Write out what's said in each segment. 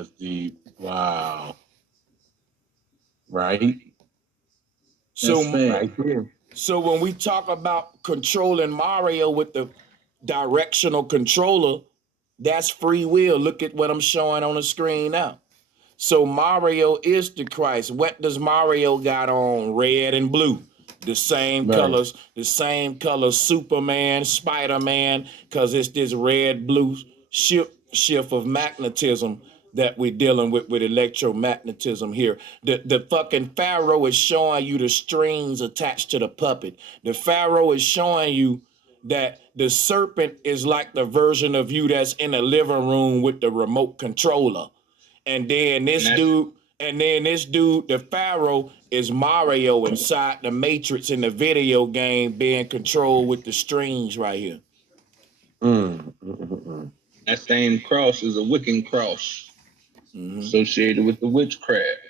That's deep. Wow. Right? That's So, fact. Right there. so when we talk about controlling Mario with the directional controller, that's free will. Look at what I'm showing on the screen now. So Mario is the Christ. What does Mario got on? Red and blue. Right. The same colors Superman, Spider-Man, because it's this red blue shift of magnetism that we're dealing with electromagnetism here. The fucking Pharaoh is showing you the strings attached to the puppet. The Pharaoh is showing you that the serpent is like the version of you that's in the living room with the remote controller. And then And this that's dude, the Pharaoh, is Mario inside the Matrix in the video game being controlled with the strings right here. Mm. that same cross is a Wiccan cross Mhm. associated with the witchcraft.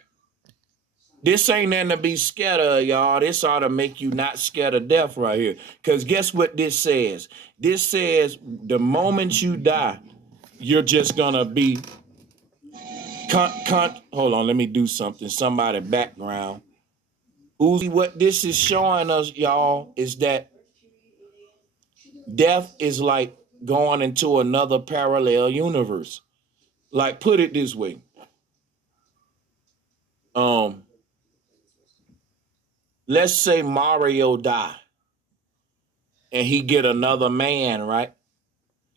This ain't nothing to be scared of, y'all. This ought to make you not scared of death right here. Because guess what this says? This says the moment you die, you're just gonna be hold on, let me do something. Somebody background. Uzi, what this is showing us, y'all, is that death is like going into another parallel universe. Like, put it this way. Um, let's say Mario die and he get another man, right?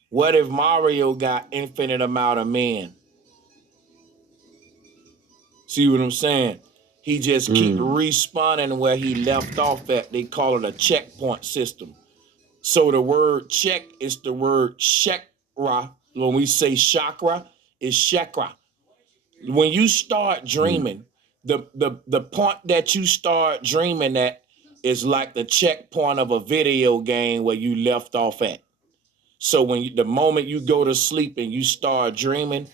What if Mario got infinite amount of men? See what I'm saying? He just keep Mm. respawning where he left off at. They call it a checkpoint system. So the word check is the word chakra. When we say chakra, it's chakra. When you start Mm. dreaming, the point that you start dreaming at is like the checkpoint of a video game where you left off at. So the moment you go to sleep and you start dreaming,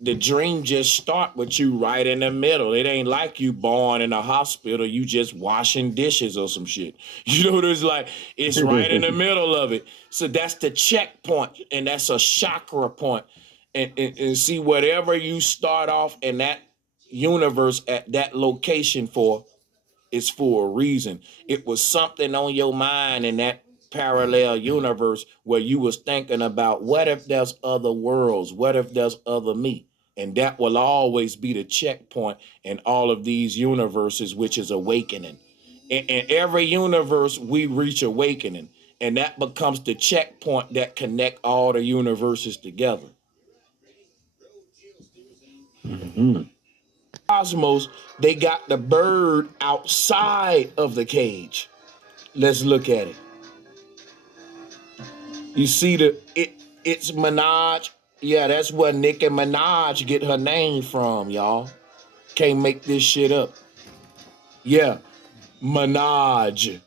the dream just start with you right in the middle. It ain't like you born in a hospital, you just washing dishes or some shit. You know, there's like it's right in the middle of it. So that's the checkpoint, and that's a chakra point. And see, whatever you start off in that universe at that location for, it's for a reason. It was something on your mind in that parallel universe where you was thinking about what if there's other worlds? What if there's other me? And that will always be the checkpoint in all of these universes, which is awakening. In every universe, we reach awakening, and that becomes the checkpoint that connect all the universes together. Mm-hmm. Cosmos, they got the bird outside of the cage. Let's look at it. You see it's Minaj. Yeah, that's where Nicki Minaj get her name from, y'all. Can't make this shit up. Yeah, Minaj.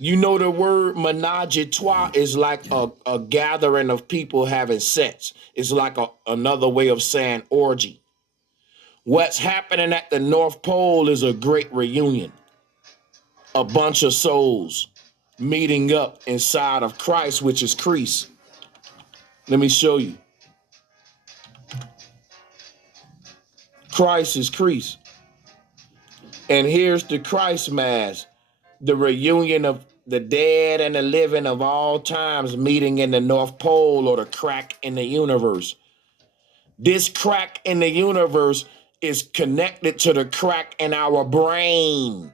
You know the word menage a trois is like a gathering of people having sex. It's like another way of saying orgy. What's happening at the North Pole is a great reunion. A bunch of souls meeting up inside of Christ, which is Crease. Let me show you. Christ is Crease. And here's the Christ Mass, the reunion of the dead and the living of all times meeting in the North Pole or the crack in the universe. This crack in the universe is connected to the crack in our brain.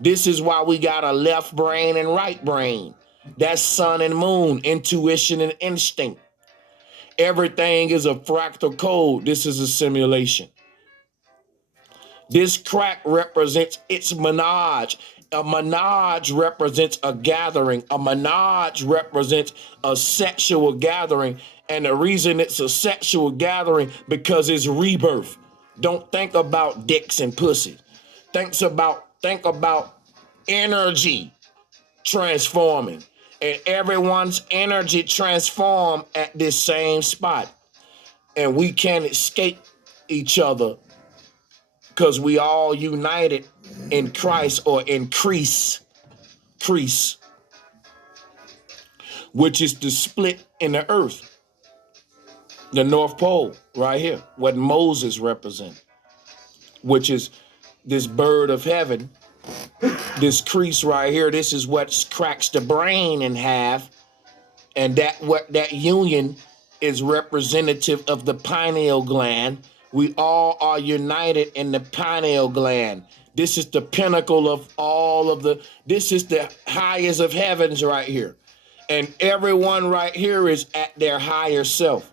This is why we got a left brain and right brain. That's sun and moon, intuition and instinct. Everything is a fractal code. This is a simulation. This crack represents its menage. A menage represents a gathering. A menage represents a sexual gathering. And the reason it's a sexual gathering because it's rebirth. Don't think about dicks and pussy. Think about energy transforming. And everyone's energy transform at this same spot. And we can't escape each other because we all united in Christ or increase, which is the split in the earth. The North Pole, right here, what Moses represents, which is this bird of heaven, this crease right here. This is what cracks the brain in half, and that union is representative of the pineal gland. We all are united in the pineal gland. This is the pinnacle of all of the. This is the highest of heavens right here, and everyone right here is at their higher self.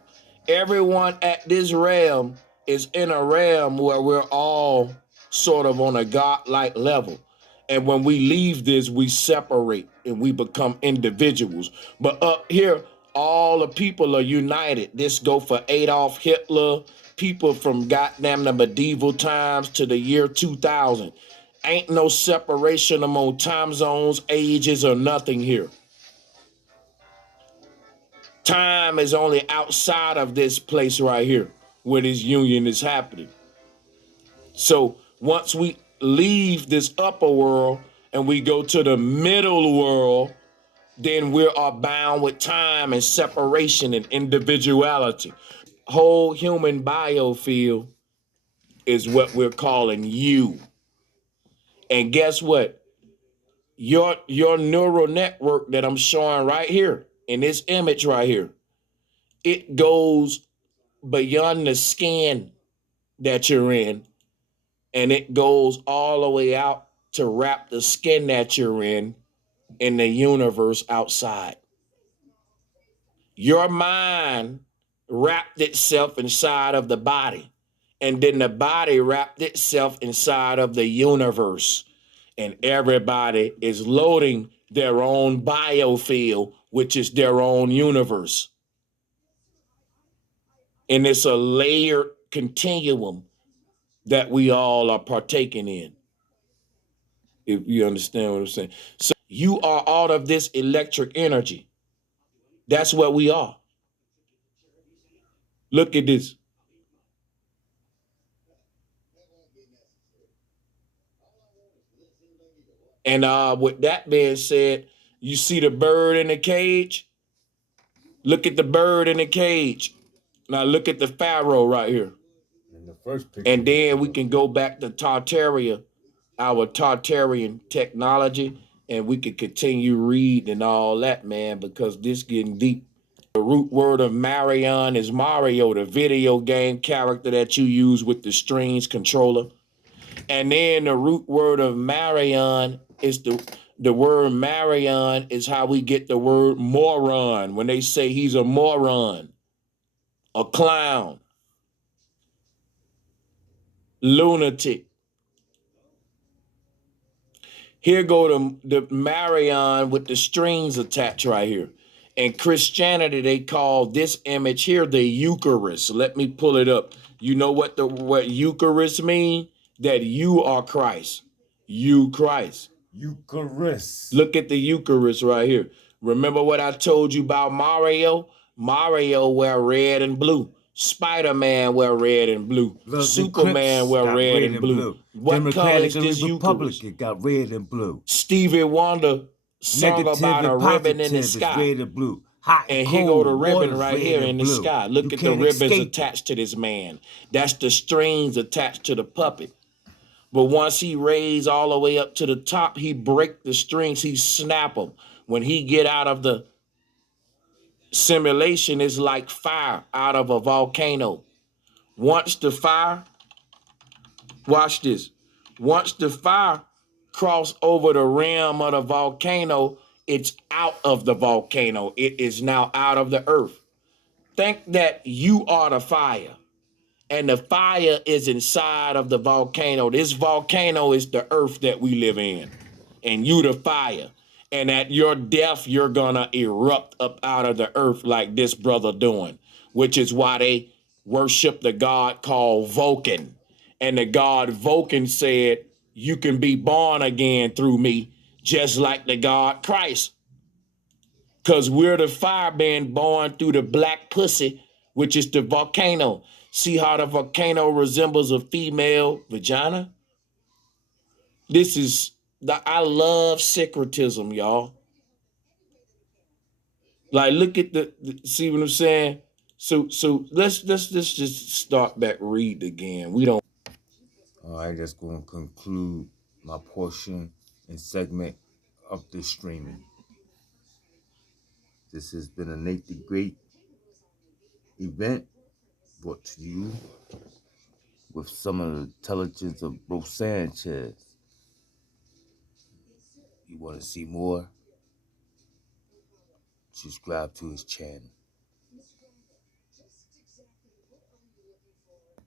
Everyone at this realm is in a realm where we're all sort of on a godlike level. And when we leave this, we separate and we become individuals. But up here, all the people are united. This go for Adolf Hitler, people from goddamn the medieval times to the year 2000. Ain't no separation among time zones, ages, or nothing here. Time is only outside of this place right here where this union is happening. So once we leave this upper world and we go to the middle world, then we are bound with time and separation and individuality. Whole human biofield is what we're calling you. And guess what? Your neural network that I'm showing right here in this image right here, it goes beyond the skin that you're in, and it goes all the way out to wrap the skin that you're in the universe outside. Your mind wrapped itself inside of the body, and then the body wrapped itself inside of the universe, and everybody is loading their own biofield, which is their own universe. And it's a layered continuum that we all are partaking in, if you understand what I'm saying. So you are all of this electric energy. That's what we are. Look at this. And with that being said, you see the bird in the cage? Look at the bird in the cage. Now look at the pharaoh right here. In the first picture. And then we can go back to Tartaria, our Tartarian technology, and we could continue reading and all that, man, because this getting deep. The root word of Marion is Mario, the video game character that you use with the strings controller. And then the root word of Marion is the word Marion is how we get the word moron. When they say he's a moron, a clown, lunatic. Here go the Marion with the strings attached right here. In Christianity, they call this image here the Eucharist. Let me pull it up. You know what Eucharist mean? That you are Christ. You Christ. Eucharist. Look at the Eucharist right here. Remember what I told you about Mario? Mario wear red and blue. Spider-Man wear red and blue. Superman wear red and blue. What color is this Eucharist? It got red and blue. Stevie Wonder sung about a ribbon in the sky. Red and blue. Hot And cold, here go the ribbon right red here and in the blue. sky. Look You at the can't ribbons escape attached to this man. That's the strings attached to the puppet. But once he raised all the way up to the top, he break the strings, he snap them. When he get out of the simulation, it's like fire out of a volcano. Once the fire, watch this. Once the fire cross over the rim of the volcano, it's out of the volcano. It is now out of the earth. Think that you are the fire, and the fire is inside of the volcano. This volcano is the earth that we live in, and you the fire. And at your death, you're gonna erupt up out of the earth like this brother doing, which is why they worship the god called Vulcan. And the god Vulcan said, you can be born again through me, just like the God Christ. Because we're the fire being born through the black pussy, which is the volcano. See how the volcano resembles a female vagina? I love syncretism, y'all. Like, look at see what I'm saying? So let's just start back read again. We don't. All right, that's going to conclude my portion and segment of the streaming. This has been a Nate the Great event brought to you with some of the intelligence of Bro Sanchez. You want to see more? Subscribe to his channel.